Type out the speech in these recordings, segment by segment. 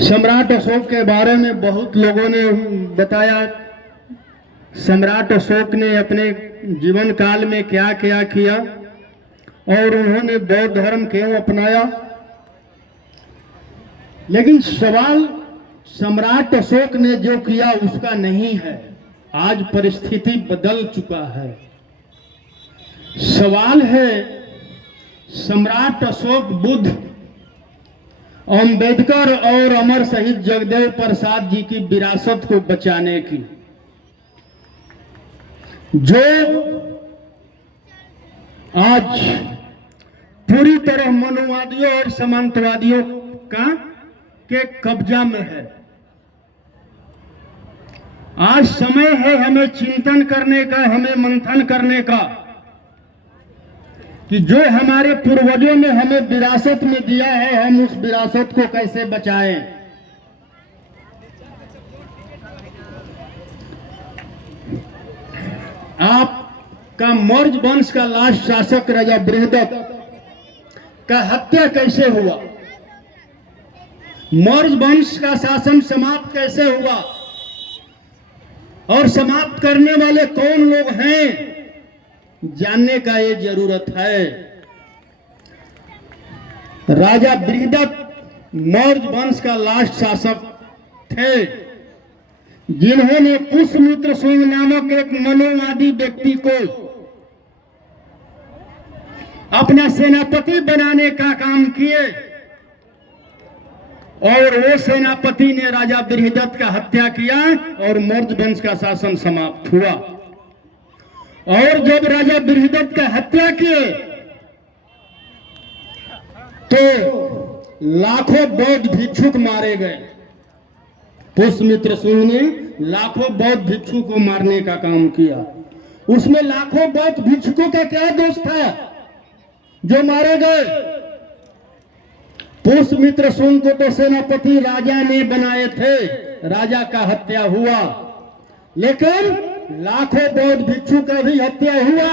सम्राट अशोक के बारे में बहुत लोगों ने बताया। सम्राट अशोक ने अपने जीवन काल में क्या क्या किया और उन्होंने बौद्ध धर्म क्यों अपनाया। लेकिन सवाल सम्राट अशोक ने जो किया उसका नहीं है। आज परिस्थिति बदल चुका है। सवाल है सम्राट अशोक बुद्ध, अंबेडकर और अमर शहीद जगदेव प्रसाद जी की विरासत को बचाने की, जो आज पूरी तरह मनुवादियों और सामंतवादियों के कब्जा में है। आज समय है हमें चिंतन करने का, हमें मंथन करने का कि जो हमारे पूर्वजों ने हमें विरासत में दिया है, हम उस विरासत को कैसे बचाएं। आपका मौर्य वंश का लास्ट शासक राजा बृहदत्त का हत्या कैसे हुआ, मौर्य वंश का शासन समाप्त कैसे हुआ और समाप्त करने वाले कौन लोग हैं, जानने का ये जरूरत है। राजा बृहदत्त मौर्य वंश का लास्ट शासक थे, जिन्होंने पुष्यमित्र सिंह नामक एक मनोवादी व्यक्ति को अपना सेनापति बनाने का काम किए और वो सेनापति ने राजा बृहदत्त का हत्या किया और मौर्य वंश का शासन समाप्त हुआ। और जब राजा बृहदत्त का हत्या किए तो लाखों बौद्ध भिक्षुक मारे गए। पुष्यमित्र सिंह ने लाखों बौद्ध भिक्षु को मारने का काम किया। उसमें लाखों बौद्ध भिक्षुकों का क्या दोष था जो मारे गए। पुष्यमित्र सिंह को तो सेनापति राजा ने बनाए थे, राजा का हत्या हुआ, लेकिन लाखों बौद्ध भिक्षु का भी हत्या हुआ।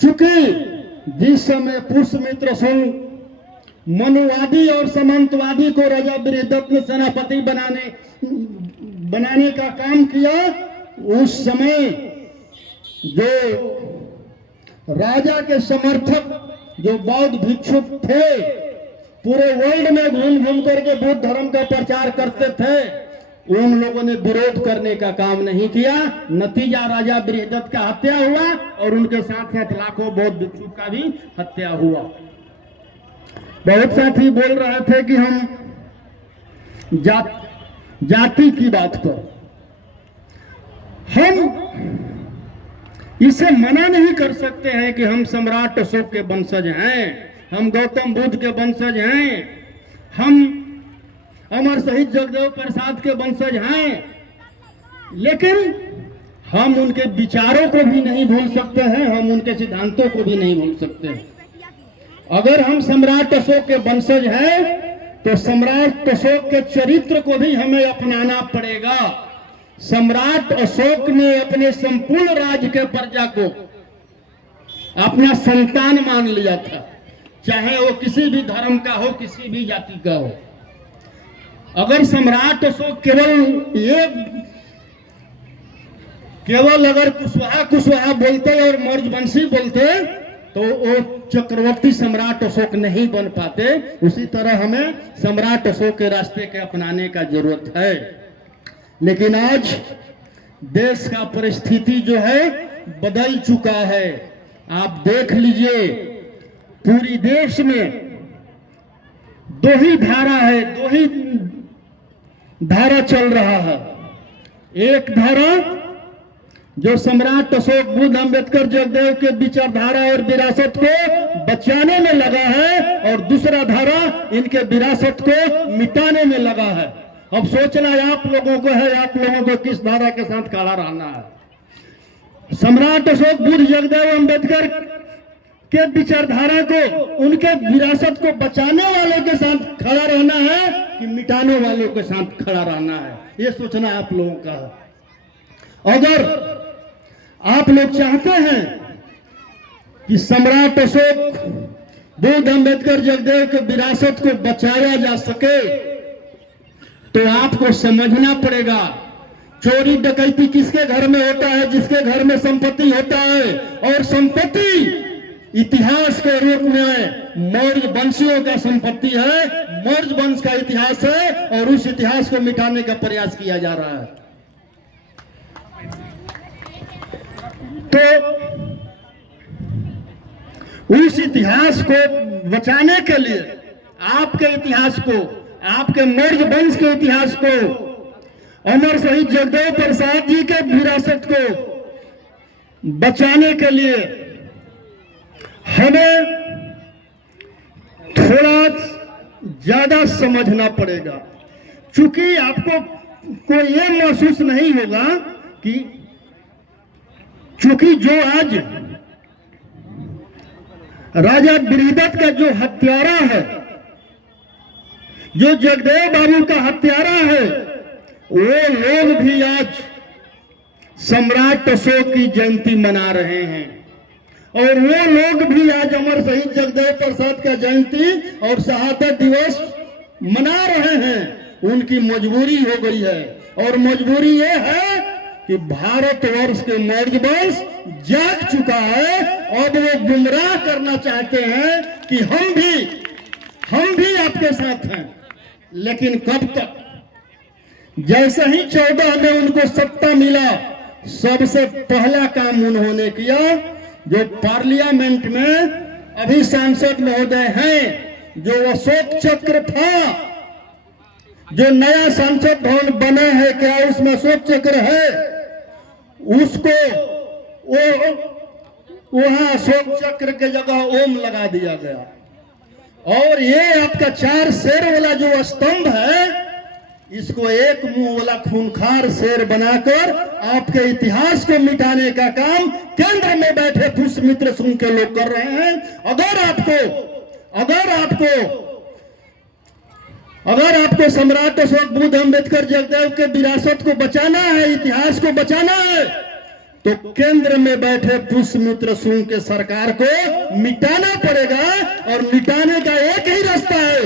चूंकि जिस समय पुष्यमित्र सिंह मनुवादी और सामंतवादी को राजा बृहदत्त ने सेनापति बनाने का काम किया, उस समय जो राजा के समर्थक जो बौद्ध भिक्षुक थे, पूरे वर्ल्ड में घूम घूम करके बुद्ध धर्म का प्रचार करते थे, उन लोगों ने विरोध करने का काम नहीं किया। नतीजा राजा बृहदत्त का हत्या हुआ और उनके साथ साथ लाखों बौद्ध भिक्षुक का भी हत्या हुआ। बहुत साथी बोल रहे थे कि हम जाति की बात पर, हम इसे मना नहीं कर सकते हैं कि हम सम्राट अशोक के वंशज हैं, हम गौतम बुद्ध के वंशज हैं, हम अमर शहीद जगदेव प्रसाद के वंशज हैं, लेकिन हम उनके विचारों को भी नहीं भूल सकते हैं, हम उनके सिद्धांतों को भी नहीं भूल सकते हैं। अगर हम सम्राट अशोक के वंशज हैं तो सम्राट अशोक के चरित्र को भी हमें अपनाना पड़ेगा। सम्राट अशोक ने अपने संपूर्ण राज्य के प्रजा को अपना संतान मान लिया था, चाहे वो किसी भी धर्म का हो, किसी भी जाति का हो। अगर सम्राट अशोक केवल अगर कुशवाहा बोलते और मौर्य वंशी बोलते तो वो चक्रवर्ती सम्राट अशोक नहीं बन पाते। उसी तरह हमें सम्राट अशोक के रास्ते के अपनाने का जरूरत है। लेकिन आज देश का परिस्थिति जो है बदल चुका है। आप देख लीजिए, पूरी देश में दो ही धारा है, दो ही धारा चल रहा है। एक धारा जो सम्राट अशोक, बुद्ध, अंबेडकर, जगदेव के विचारधारा और विरासत को बचाने में लगा है और दूसरा धारा इनके विरासत को मिटाने में लगा है। अब सोचना आप लोगों को है, आप लोगों को किस धारा के साथ खड़ा रहना है। सम्राट अशोक, बुद्ध, जगदेव, अंबेडकर के विचारधारा को, उनके विरासत को बचाने वालों के साथ खड़ा रहना है कि मिटाने वालों के साथ खड़ा रहना है, ये सोचना आप लोगों का है। अगर आप लोग चाहते हैं कि सम्राट अशोक, बुद्ध, अंबेडकर, जगदेव के विरासत को बचाया जा सके, तो आपको समझना पड़ेगा चोरी डकैती किसके घर में होता है? जिसके घर में संपत्ति होता है। और संपत्ति इतिहास के रूप में मौर्य वंशियों का संपत्ति है, मौर्य वंश का इतिहास है, और उस इतिहास को मिटाने का प्रयास किया जा रहा है। तो उस इतिहास को बचाने के लिए आपके इतिहास को, आपके मौर्य वंश के इतिहास को, अमर शहीद जगदेव प्रसाद जी के विरासत को बचाने के लिए हमें थोड़ा ज्यादा समझना पड़ेगा। चूंकि आपको को यह महसूस नहीं होगा कि चूंकि जो आज राजा बृहदत्त का जो हत्यारा है, जो जगदेव बाबू का हत्यारा है, वो लोग भी आज सम्राट अशोक की जयंती मना रहे हैं। और वो लोग भी आज अमर शहीद जगदेव प्रसाद का जयंती और शहादत दिवस मना रहे हैं। उनकी मजबूरी हो गई है, और मजबूरी ये है कि भारतवर्ष के मौर्य वंश जाग चुका है। अब वो गुमराह करना चाहते हैं कि हम भी आपके साथ हैं, लेकिन कब तक? जैसे ही 14 में उनको सत्ता मिला, सबसे पहला काम उन्होंने किया, जो पार्लियामेंट में अभी सांसद महोदय हैं, जो अशोक चक्र था, जो नया संसद भवन बना है, क्या उसमें अशोक चक्र है? उसको वहां अशोक चक्र के जगह ओम लगा दिया गया। और ये आपका 4 शेर वाला जो स्तंभ है, इसको एक मुंह वाला खूंखार शेर बनाकर आपके इतिहास को मिटाने का काम केंद्र में बैठे पुष्यमित्र सिंह के लोग कर रहे हैं। अगर आपको सम्राट अशोक बुद्ध अम्बेडकर जगदेव के विरासत को बचाना है, इतिहास को बचाना है, तो केंद्र में बैठे पुष्यमित्र सिंह के सरकार को मिटाना पड़ेगा। और मिटाने का एक ही रास्ता है,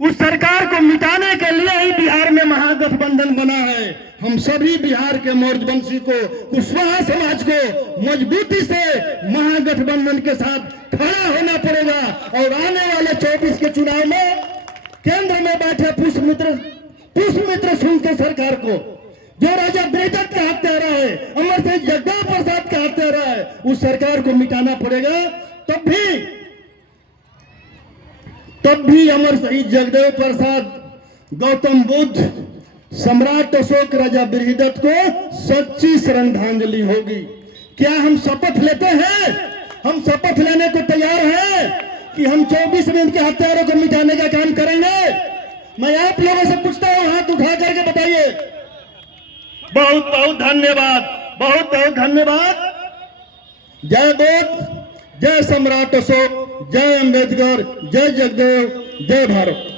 उस सरकार को मिटाने के लिए ही बिहार में महागठबंधन बना है। हम सभी बिहार के मौर्य वंशी को, कुशवाहा समाज को मजबूती से महागठबंधन के साथ खड़ा होना पड़ेगा। और आने वाले 24 के चुनाव में केंद्र में बैठे पुष्यमित्र सिंह के सरकार को, जो राजा बृहदत्त का हत्यारा है, अमर शहीद जगदेव प्रसाद का हत्यारा है, उस सरकार को मिटाना पड़ेगा। तब भी अमर शहीद जगदेव प्रसाद, गौतम बुद्ध, सम्राट अशोक, राजा बृहदत्त को सच्ची श्रद्धांजलि होगी। क्या हम शपथ लेते हैं? हम शपथ लेने को तैयार हैं कि हम 24 में इनके हत्यारों को मिटाने का काम करेंगे? मैं आप लोगों से पूछता हूं, हाथ उठा करके बताइए। बहुत बहुत धन्यवाद। जय बुद्ध, जय सम्राट अशोक, जय अम्बेडकर, जय जगदेव, जय भारत।